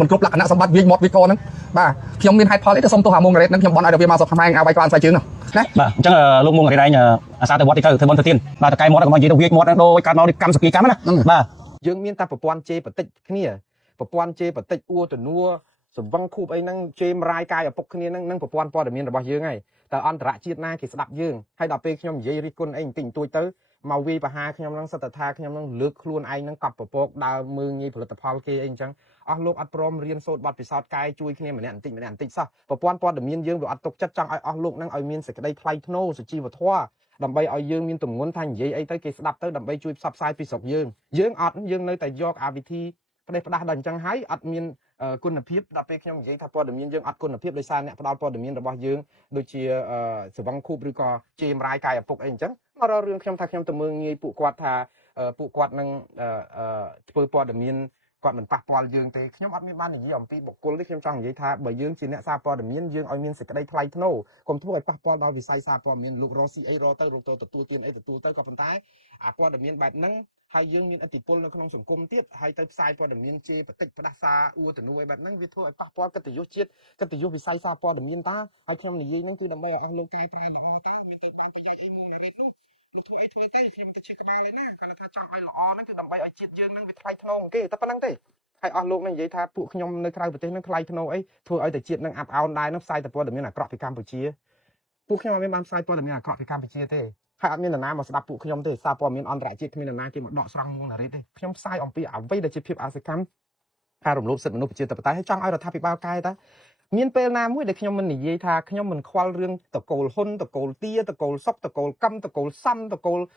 មិនគ្រប់លក្ខណៈសម្បត្តិវាមាត់វាកហ្នឹងបាទខ្ញុំមានហេតុផលអីទៅសុំទោសអាមុងរ៉េតហ្នឹងខ្ញុំបន់ឲ្យវាមកសុខខ្មែរឲ្យវាក្បាលស្បែកជើងណាបាទអញ្ចឹងលោកមុងរ៉េតឯងអាសាទៅវត្តទីទៅធ្វើបន់ទៅទៀនបាទតកែមាត់កុំឲ្យនិយាយទៅវាមាត់ហ្នឹងដូចកាត់មកកម្មសភាកម្មណាបាទយើងមានតែប្រព័ន្ធជេរបតិចគ្នាប្រព័ន្ធជេរបតិចអួតនួសម្វឹងខូបអីហ្នឹងជេមរាយកាយឪពុកគ្នាហ្នឹងនឹងប្រព័ន្ធព័ត៌មានរបស់យើងហើយតើអន្តរជាតិណាគេស្ដាប់យើងហើយដល់ពេលខ្ញុំនិយាយរិះគន់អីបន្តិចបន្តួចទៅមកវាយប្រហារខ្ញុំហ្នឹងសិតតែថាខ្ញុំហ្នឹងលើកខ្លួនឯងហ្នឹងកប់ប្រពកដើរមើងងាយផលិតផលគេអីអញ្ចឹងអស់លោកអត់ព្រមរៀនសូត្របទពិសោធន៍កាយជួយគ្នាម្នាក់បន្តិចសោះប្រព័ន្ធព័ត៌មានយើងវាអត់ទុកចិត្តចង់ឲ្យអស់លោកហ្នឹងឲ្យមានសេចក្តីថ្លៃថ្នូរសុជីវធម៌ដើម្បីឲ្យយើងមានទម្ងន់ថានិយាយអីទៅគេស្ដាប់ទៅដើម្បីជួយផ្សព្វផ្សាយពីស្រុកយើងអត់យើងនៅតែយកអាវិធីផ្ដេសផ្ដាស់ដល់អញ្ចឹងហើយអត់មានគុណភាពដល់ពេលខ្ញុំនិយាយថាព័ត៌មានយើងអត់គុណភាពដោយសារអ្នកផ្ដល់ព័ត៌មានរបស់យើងដូចជាសវង្ខូបឬក៏ជេមរាយកាយឪពុកអីអញ្ចឹងមករករឿងខ្ញុំថាខ្ញុំទៅមើងងាយពួកគាត់ថាពួកគាត់នឹងធ្វើព័ត៌មានគាត់មិនប៉ះពាល់យើងទេខ្ញុំអត់មានបាននិយាយអំពីបុគ្គលទេខ្ញុំចង់និយាយថាបើយើងជាអ្នកសារព័ត៌មានយើងឲ្យមានសេចក្តីថ្លៃថ្នូរកុំធ្វើឲ្យប៉ះពាល់ដល់វិស័យសារព័ត៌មានលោករកស៊ីអីរកទៅទទួលទានអីទទួលទៅក៏ប៉ុន្តែអាព័ត៌មានបែបហ្នឹងហើយយើងមានឥទ្ធិពលនៅក្នុងសង្គមទៀតហើយទៅផ្សាយព័ត៌មានជេរបតិចផ្ដាសាអួតនួអីបែបហ្នឹងវាធ្វើឲ្យប៉ះពាល់កិត្តិយសជាតិកិត្តិយសវិស័យសារព័ត៌មានតាហើយខ្ញុំនិយាយហ្នឹងគឺដើម្បីឲ្យអស់លោកកែប្រែល្អតើមានទៅបានប្រយោជន៍អីមួយណាអីនោះលោកធ្វើអីធ្វើទៅខ្ញុំទៅជាក្បាលឯណាគាត់ថាចង់ឲ្យល្អហ្នឹងគឺដើម្បីឲ្យជាតិយើងហ្នឹងវាថ្លៃថ្នូរគេតែប៉ុណ្្នឹងទេហើយអស់លោកនឹងនិយាយថាពួកខ្ញុំនៅក្រៅប្រទេសនឹងថ្លៃថ្នូរអីធ្វើឲ្យតែជាតិនឹងអាប់អោនដែរនឹងផ្សាយតែព័ត៌មានអាក្រក់ពីកម្ពុជាពួកខ្ញុំអត់មានបានផ្សាយព័ត៌មានអាក្រក់ពីកម្ពុជាទេហើយអត់មាននរណាមកស្ដាប់ពួកខ្ញុំទេសារព័ត៌មានអន្តរជាតិគ្មាននរណាគេមកដកស្រង់មុងណារ៉េតទេខ្ញុំផ្សាយអំពីអ្វីដែលជាភាពអសកម្មការរំលោភសិទ្ធិមនុស្សប្រជាធិបតេយ្យហើយចង់ឲ្យរដ្ឋាភិបាលកែតើមានពេលណាមួយដែលខ្ញុំមិននិយាយថាខ្ញុំមិនខ្វល់រឿងតកូលហ៊ុនតកូលទាតកូលសុកតកូលកម្មតកូលសំតកូល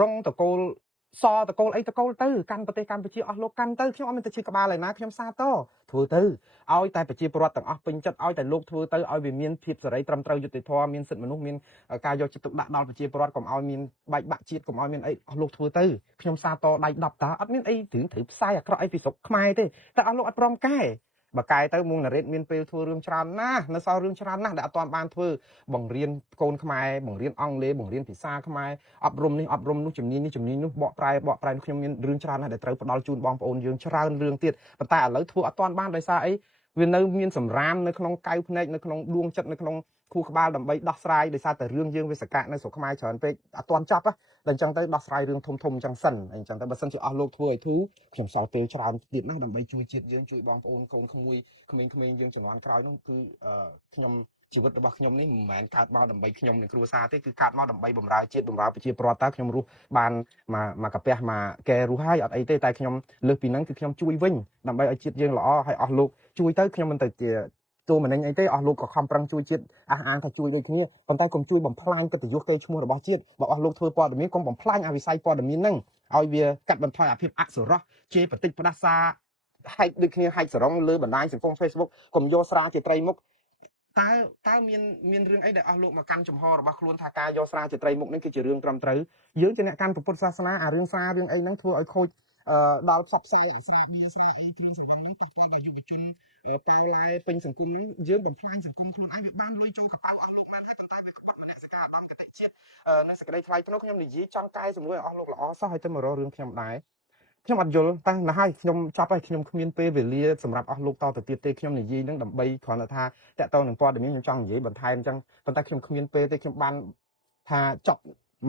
រងតកូលសតកូលអីតកូលទៅកាន់ប្រទេសកម្ពុជាអស់លោកកាន់ទៅខ្ញុំអត់មានទៅជាក្បាលឯណាខ្ញុំសាទរធ្វើទៅឲ្យតែប្រជាពលរដ្ឋទាំងអស់ពេញចិត្តឲ្យតែលោកធ្វើទៅឲ្យវាមានភាពសេរីត្រឹមត្រូវយុត្តិធម៌មានសិទ្ធិមនុស្សមានការយកចិត្តទុកដាក់ដល់ប្រជាពលរដ្ឋកុំឲ្យមានបែកបាក់ជាតិកុំឲ្យមានអីអស់លោកធ្វើទៅខ្ញុំសាទរដៃ10តាអត់មានអីត្រូវផ្សាយអាក្រក់អីពីស្រុកខ្មែរទេតែអស់លោកអត់ព្រមកែបើកែទៅមុងណារ៉េតមានពេលធ្វើរឿងច្រើនណាស់នៅសល់រឿងច្រើនណាស់ដែលអត់ទាន់បានធ្វើបង្រៀនកូនខ្មែរបង្រៀនអង់គ្លេសបង្រៀនភាសាខ្មែរអប់រំនេះអប់រំនោះជំនាញនេះជំនាញនោះបកប្រែខ្ញុំមានរឿងច្រើនណាស់ដែលត្រូវផ្ដល់ជូនបងប្អូនយើងច្រើនរឿងទៀតប៉ុន្តែឥឡូវធ្វើអត់ទាន់បានដោយសារអីវានៅមានសម្រាមនៅក្នុងកៅភ្នែកនៅក្នុងដួងចិត្តនៅក្នុងខួរក្បាលដើម្បីដោះស្រាយដោយសារតែរឿងយើងវាសកៈនៅស្រុកខ្មែរច្រើនពេកអត់ទាន់ចប់ដល់អញ្ចឹងទៅដោះស្រាយរឿងធំអញ្ចឹងសិនអញ្ចឹងទៅបើសិនជាអស់លោកធ្វើឲ្យធូរខ្ញុំសល់ពេលច្រើនទៀតណាស់ដើម្បីជួយជាតិយើងជួយបងប្អូនកូនក្មួយក្មេងៗយើងជំនាន់ក្រោយនោះគឺខ្ញុំជីវិតរបស់ខ្ញុំនេះមិនមែនកើតមកដើម្បីខ្ញុំនិងគ្រួសារទេគឺកើតមកដើម្បីបម្រើជាតិបម្រើប្រជាពលរដ្ឋតើខ្ញុំរស់បានមកកាពះមកកែរស់ហើយអត់អីទេតែខ្ញុំលើសពីហ្នឹងគឺខ្ញុំជួយវិញដើម្បីឲ្យជាតិយើងល្អហើយអស់លោកជួយទៅខ្ញុំមិនទៅជាទូមិនអីទេអស់លោកក៏ខំប្រឹងជួយជាតិអះអាងថាជួយដូចគ្នាប៉ុន្តែកុំជួយបំផ្លាញកិត្តិយសកេរ្តិ៍ឈ្មោះរបស់ជាតិបើអស់លោកធ្វើព័ត៌មានកុំបំផ្លាញអាវិស័យព័ត៌មានហ្នឹងឲ្យវាកាត់បន្ថយអាភាពអសុរោះជេរបតិចផ្ដាសាហែកដូចគ្នាហែកសរងលើបណ្ដាញសង្គម Facebook កុំយកស្រាជាត្រីមុខតើមានរឿងអីដែលអស់លោកមកកាន់ចំហរបស់ខ្លួនថាការយកស្រាជាត្រីមុខនេះគឺជារឿងត្រឹមត្រូវយើងជាអ្នកកាន់ពុទ្ធសាសនាអារឿងស្រារឿងអីហ្នឹងធ្វើឲ្យខូចដល់ផ្សព្វផ្សាយអាស្រាមានស្រាអីគ្រឿងសង្ហានេះទៅទៅយុវជនប៉ាវឡែពេញសង្គមនេះយើងបំផ្លាញសង្គមខ្លួនឯងវាបានលុយចូលកប៉ាល់អស់លោកបានហើយប៉ុន្តែវាក៏មិនអ្នកសកាអាដាមគតិជាតិនៅសេចក្តីថ្លៃថ្នូរខ្ញុំនិយាយចង់កែសម្រួលឲ្យអស់លោកល្អសោះហើយទៅមករករឿងខ្ញុំដែរខ្ញុំអត់យល់តែណាស់ហើយខ្ញុំចាប់ហើយខ្ញុំគ្មានពេលវេលាសម្រាប់អស់លោកតទៅទៀតទេខ្ញុំនិយាយនឹងដើម្បីគ្រាន់តែថាតកតនឹងព័ត៌មានខ្ញុំចង់និយាយបន្ថែមអញ្ចឹងប៉ុន្តែខ្ញុំគ្មានពេលទេខ្ញុំបានថាចប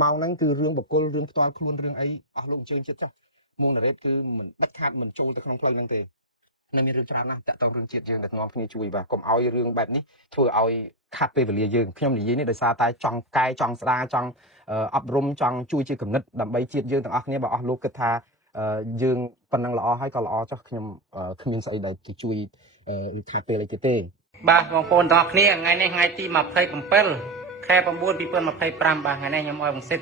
់ម៉ោងហ្នឹងគឺរឿងបកគលរឿងផ្ទាល់ខ្លួនរឿងអីអស់លោកអញ្ជើញចិត្តចុះមុងណារ៉េតគឺមិនដាច់ខាតមិនចូលទៅក្នុងផ្លូវហ្នឹងទេនៅមានរឿងច្រើនណាស់តកតរឿងជាតិយើងដែលនាំគ្នាជួយបាទកុំឲ្យរឿងបែបនេះធ្វើឲ្យខាត់ពេលវេលាយើងខ្ញុំនិយាយនេះដោយសារតែចង់កែចង់ស្ដារចង់អប់រំចង់ជួយជាគំនិតដើម្បីជាតិយើងទាំងអស់គ្នាបើអស់លោកគិតថាយើងប៉ុណ្ណឹងល្អហើយក៏ល្អចុះខ្ញុំគ្មានស្អីដែលទៅជួយខាត់ពេលអីទៀតទេបាទបងប្អូនទាំងអស់គ្នាថ្ងៃនេះថ្ងៃទី27ខែ9 2025បាទថ្ងៃនេះខ្ញុំឲ្យបងសិទ្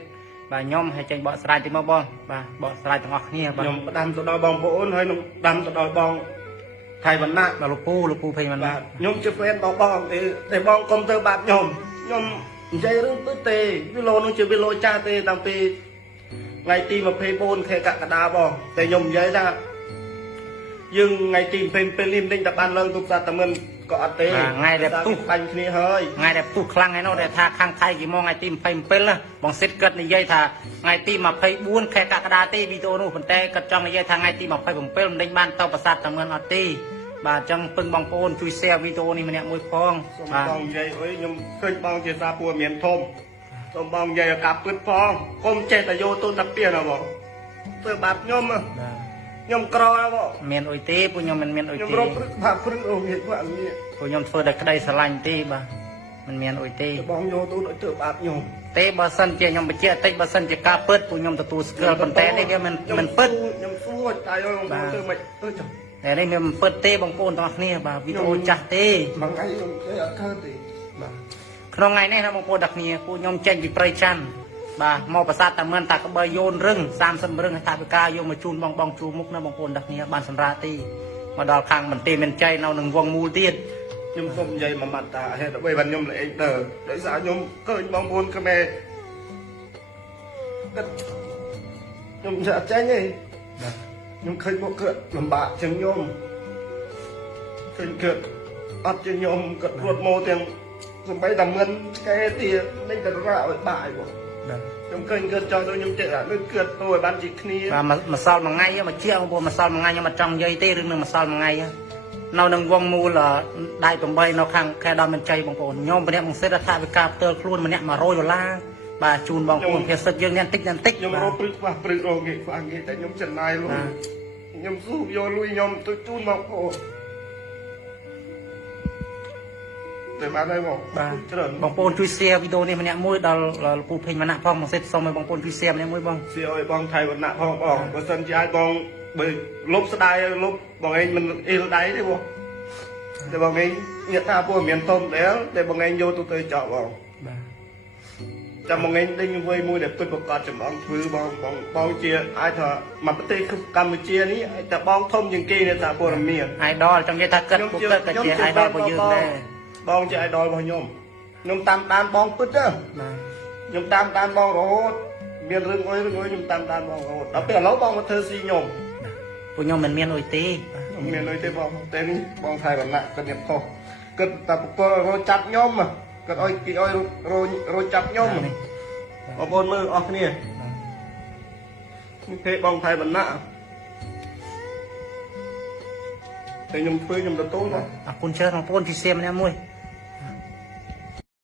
ធបាទខ្ញុំឲ្យចេញបកស្រាយទីមកបងបាទបកស្រាយទាំងអស់គ្នាបាទខ្ញុំផ្ដាំទៅដល់បងប្អូនហើយនឹងផ្ដាំទៅដល់បងថៃវណ្ណៈបាទលោកពូភ័យវណ្ណៈខ្ញុំជាហ្វេនបងតែបងកុំទៅបាត់ខ្ញុំនិយាយរឿងទៅទេវីឡូនោះជាវីឡូចាស់ទេតាំងពីថ្ងៃទី24ខែកក្កដាបងតែខ្ញុំនិយាយថាយើងថ្ងៃទី27នេះតែបានឡើងទូរស័ព្ទតែមិនក៏អត់ទេថ្ងៃដែលផ្ទុះបាញ់គ្នាហើយថ្ងៃដែលផ្ទុះខ្លាំងហើយនោះដែលថាខាងថៃគេមកថ្ងៃទី27បងសិទ្ធគិតនិយាយថាថ្ងៃទី24ខែកក្កដាទេវីដេអូនោះប៉ុន្តែគាត់ចង់និយាយថាថ្ងៃទី27មិនដេញបានទៅប្រាសាទតែមិនអត់ទេ បាទចឹងពឹងបងប្អូនជួយ share វីដេអូនេះម្នាក់មួយផង សូម បាទ បងនិយាយអុយខ្ញុំឃើញបងជាសារព័ត៌មានធំសូមបងនិយាយឲ្យកាប់ពិតផងកុំចេះតែយកទូនតាពៀនហ៎បងធ្វើបាបខ្ញុំខ្ញុំក្រហ៎បង មានអុយទេពួកខ្ញុំមិនមានអុយ ខ្ញុំ ទេ រកព្រឹកបាបព្រឹកអូហេតុបាក់នេះ ពួកខ្ញុំធ្វើដោយក្តីស្រឡាញ់ទេបាទមិនមានអុយទេ បងយកទូនឲ្យធ្វើបាបខ្ញុំ ទេបើសិនជាខ្ញុំបញ្ជាក់តិចបើសិនជាការពិតពួកខ្ញុំទទួលស្គាល់ប៉ុន្តែនេះវាមិនពិត ខ្ញុំសួរតែឲ្យបងធ្វើមិនទៅចុះ តែនេះវាមិនពិតទេបងប្អូនទាំងអស់គ្នាបាទវីដេអូចាស់ទេ មួយថ្ងៃខ្ញុំចេះអត់ឃើញទេបាទ ក្នុងថ្ងៃនេះណាបងប្អូនទាំងគ្នាពួកខ្ញុំចេញពីព្រៃច័ន្ទបាទមកប្រាសាទតាមិនតាក្បើយូនរឹង30រឹងថាវិការយកមកជូនបងជួមុខណាបងប្អូនទាំងគ្នាបានសម្រាប់ទេមកដល់ខាងបន្ទាយមានចៃនៅនឹងវងមូលទៀត ខ្ញុំសូមនិយាយមួយម៉ាត់តាហេតុអ្វីបានខ្ញុំលេងទៅដោយសារខ្ញុំឃើញបងប្អូនខ្មែរខ្ញុំចាក់ចាញ់ទេខ្ញុំឃើញពួកគាត់លំបាកជាងខ្ញុំឃើញគាត់អត់ជាងខ្ញុំគាត់រត់មកទាំងសំបីតែមិនកែទៀតនេះតែរកឲ្យបាយបងខ្ញុំឃើញគាត់ចង់ទៅខ្ញុំចេះអានេះគាត់ទៅឲ្យបានជាគ្នា បាទម្សិលមួយថ្ងៃមកជាបងប្អូនម្សិលមួយថ្ងៃខ្ញុំអត់ចង់និយាយទេរឿងនឹងម្សិលមួយថ្ងៃនៅនឹងវងមូលដៃ8នៅខាងខេត្តដល់មានចៃបងប្អូនខ្ញុំម្នាក់មកសិទ្ធថាវិការផ្ទាល់ខ្លួនម្នាក់$100បាទជូនបងប្អូនភាសិទ្ធយើងអ្នកតិចអ្នកតិច ខ្ញុំរកព្រឹកព្រឹករកគេខ្វះគេតែខ្ញុំចំណាយលុយខ្ញុំស៊ូយកលុយខ្ញុំទៅជូនបងប្អូនតែបានហើយបងច្រើន បងប្អូនជួយ share វីដេអូនេះម្នាក់មួយដល់លោកពូពេញម្នាក់ផងមកសិទ្ធសូមឲ្យបងប្អូនជួយ share ម្នាក់មួយបង សៀឲ្យបងថៃវណ្ណៈផងបងបើសិនជាអាចបងបើលុបស្ដាយលុបបងឯងមិនអ៊ីលដៃទេបងតែបងឯងញាក់ថាពួកមានធំដែរតែបងឯងយកទៅចោលបង បាទ ចាំបងឯងដេញមួយមួយដែលពិតប្រកបចំអងធ្វើបងជាអាចថាមកប្រទេសកម្ពុជានេះតែបងធំជាងគេនៅថាព័ត៌មាន idol ចង់និយាយថាគិតពួកគិតក៏ជា idol របស់យើងដែរ បងជា idol របស់ខ្ញុំតាមដានបងពិតទេ បាទ ខ្ញុំតាមដានបងរហូតមានរឿងអុយខ្ញុំតាមដានបងរហូតដល់ពេលឥឡូវបងមកធ្វើស៊ីខ្ញុំ ពួកខ្ញុំមិនមានអុយទេ ខ្ញុំមានអុយទេបងតែនេះបងថៃវណ្ណៈគាត់ញ៉ាំខុសគាត់តែប្រពលរត់ចាប់ខ្ញុំគាត់អុយគេអុយរត់ចាប់ខ្ញុំបងប្អូនមើលអស់គ្នាខ្ញុំទេបងថៃវណ្ណៈតែខ្ញុំធ្វើខ្ញុំទទួលបង អរគុណច្រើនបងប្អូនជួយ share ម្នាក់មួយ